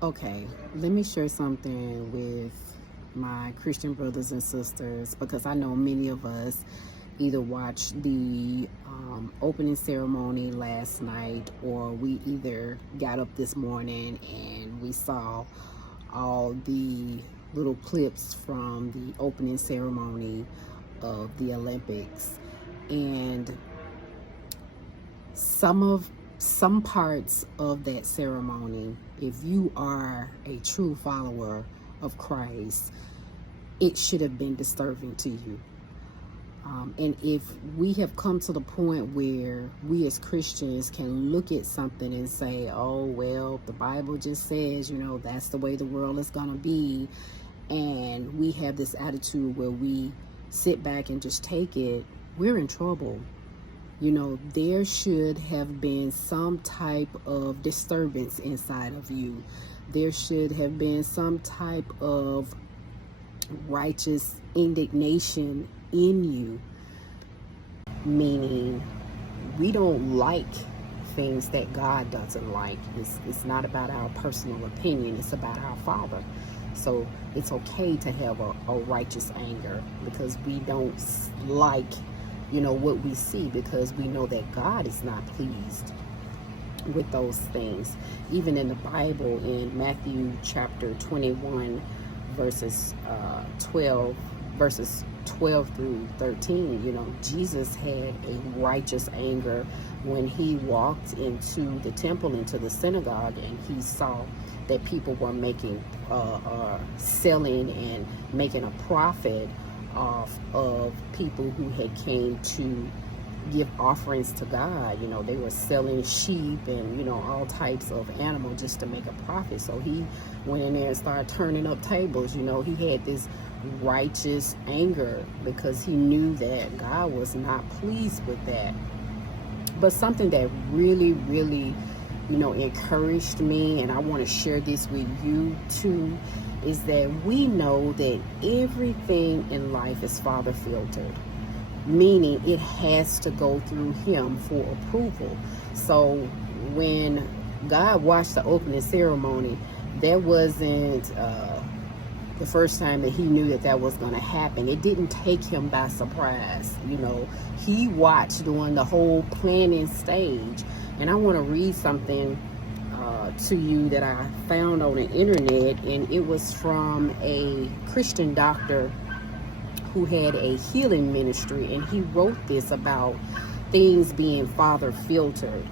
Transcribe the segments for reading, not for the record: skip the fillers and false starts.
Okay, let me share something with my Christian brothers and sisters, because I know many of us either watched the opening ceremony last night, or we either got up this morning and we saw all the little clips from the opening ceremony of the Olympics. And some parts of that ceremony, if you are a true follower of Christ, it should have been disturbing to you. And if we have come to the point where we as Christians can look at something and say, oh, well, the Bible just says, that's the way the world is going to be, and we have this attitude where we sit back and just take it, we're in trouble. There should have been some type of disturbance inside of you. There should have been some type of righteous indignation in you. Meaning, we don't like things that God doesn't like. It's not about our personal opinion. It's about our Father. So it's okay to have a righteous anger, because we don't like what we see, because we know that God is not pleased with those things. Even in the Bible, in Matthew chapter 21, verses 12 through 13, Jesus had a righteous anger when he walked into the temple, into the synagogue, and he saw that people were selling and making a profit off of people who had came to give offerings to God. They were selling sheep and all types of animals just to make a profit. So he went in there and started turning up tables. He had this righteous anger because he knew that God was not pleased with that. But something that really, really encouraged me, and I want to share this with you too, is that we know that everything in life is Father filtered, meaning it has to go through him for approval. So when God watched the opening ceremony, that wasn't the first time that he knew that was going to happen. It didn't take him by surprise. He watched during the whole planning stage. And I want to read something to you that I found on the internet, and it was from a Christian doctor who had a healing ministry, and he wrote this about things being Father filtered.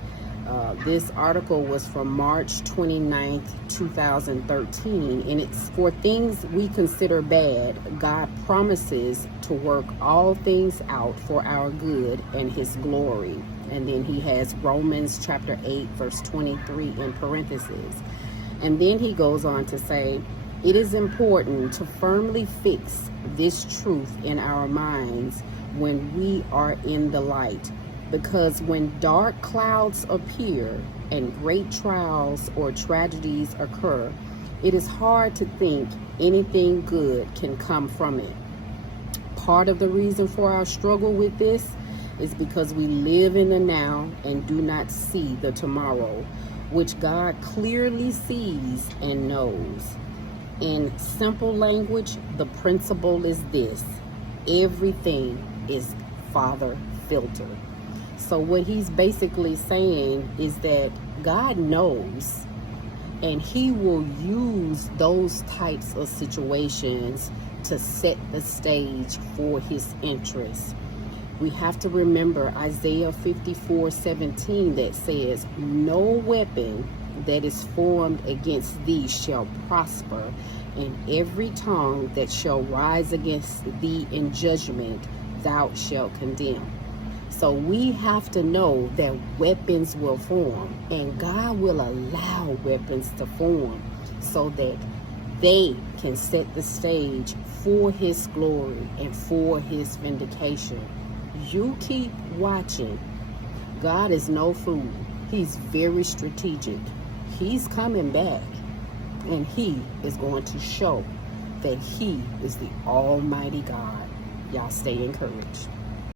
This article was from March 29th, 2013, and it's for things we consider bad. God promises to work all things out for our good and his glory. And then he has Romans chapter 8, verse 23 in parentheses. And then he goes on to say, it is important to firmly fix this truth in our minds when we are in the light. Because when dark clouds appear and great trials or tragedies occur, it is hard to think anything good can come from it. Part of the reason for our struggle with this is because we live in the now and do not see the tomorrow, which God clearly sees and knows. In simple language, the principle is this: everything is Father filtered. So what he's basically saying is that God knows, and he will use those types of situations to set the stage for his interests. We have to remember Isaiah 54:17 that says, no weapon that is formed against thee shall prosper, and every tongue that shall rise against thee in judgment thou shalt condemn. So we have to know that weapons will form, and God will allow weapons to form so that they can set the stage for his glory and for his vindication. You keep watching. God is no fool. He's very strategic. He's coming back, and he is going to show that he is the Almighty God. Y'all stay encouraged.